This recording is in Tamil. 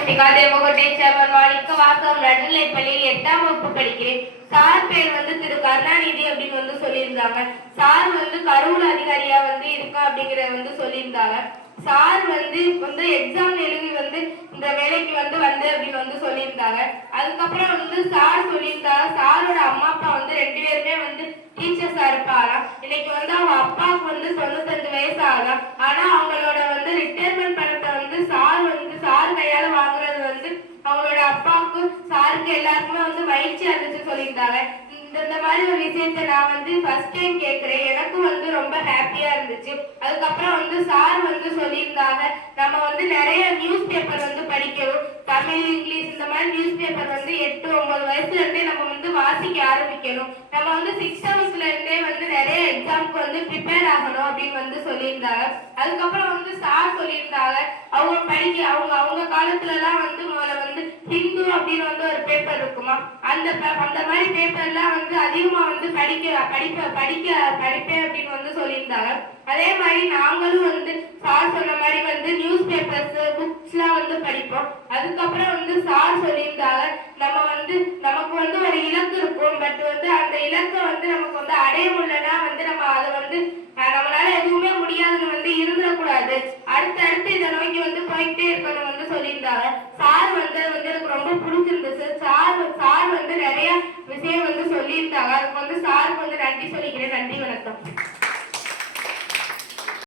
புஷ்பிகா தேவகோட்டை சேர்மன் மாணிக்க வாசகம் நடுநிலைப்பள்ளியில் 8ஆம் வகுப்பு படிக்கிறேன். சார் பேர் திரு கருணாநிதி அப்படின்னு சொல்லியிருந்தாங்க. சார் கருவூல அதிகாரியா இருக்கா அப்படிங்கிற சொல்லியிருந்தாங்க. சார் எக்ஸாம் எழுதி இந்த வேலைக்கு அப்படின்னு சொல்லியிருந்தாங்க. அதுக்கப்புறம் சார் சொல்லியிருந்தாங்க, சாரோட அம்மா அப்பா 2 பேருமே டீச்சர்ஸா இருப்பாராம். இன்னைக்கு அவங்க அப்பாவுக்கு 95 வயசு ஆகலாம். ஆனா அவங்களோட ரிட்டையர்மெண்ட் பணத்தை சார் கையால வாங்குறது அவங்களோட அப்பாவுக்கு சாருக்கு எல்லாருக்குமே மகிழ்ச்சியா இருந்துச்சு சொல்லியிருந்தாங்க. இந்த மாதிரி ஒரு விஷயத்த நான் ஃபர்ஸ்ட் டைம் கேட்கிறேன். எனக்கும் ரொம்ப ஹாப்பியா இருந்துச்சு. அதுக்கப்புறம் சார் சொல்லியிருந்தாங்க, நம்ம நிறைய நியூஸ் பேப்பர் படிக்கணும். தமிழ், இங்கிலீஷ் இந்த மாதிரி நியூஸ் பேப்பர் 8-9 வயசுல இருந்தே நம்ம வாசிக்க ஆரம்பிக்கணும். நம்ம 6th செவன்த்ல இருந்தே நிறைய எக்ஸாம்க்கு ப்ரிப்பேர் ஆகணும் அப்படின்னு சொல்லியிருந்தாங்க. அதுக்கப்புறம் சார் சொல்லியிருந்தாங்க, அவங்க காலத்துல எல்லாம் முதல்ல ஹிந்து அப்படின்னு ஒரு பேப்பர் இருக்குமா, அந்த மாதிரி பேப்பர்லாம் அதிகமா படிப்பேன் அப்படின்னு சொல்லியிருந்தாங்க. அதே மாதிரி நாங்களும் சார் சொன்ன மாதிரி நியூஸ் பேப்பர்ஸ் புக்ஸ்லாம் படிப்போம். அதுக்கப்புறம் சார் சொல்லியிருந்தாங்க, நமக்கு ஒரு இலக்கு இருக்கும். பட் அந்த இலக்கை நமக்கு அடைய முடியலன்னா நம்ம அதை நம்மளால எதுவுமே முடியாதுன்னு இருந்துடக்கூடாது. அடுத்து இதை நோக்கி போயிட்டே இருக்கணும் சொல்லியிருந்தாங்க. சார் எனக்கு ரொம்ப பிடிச்சிருந்துச்சு. சார் நிறைய விஷயம் சொல்லியிருந்தாங்க. அதுக்கு சாருக்கு நன்றி சொல்லிக்கிறேன். நன்றி, வணக்கம்.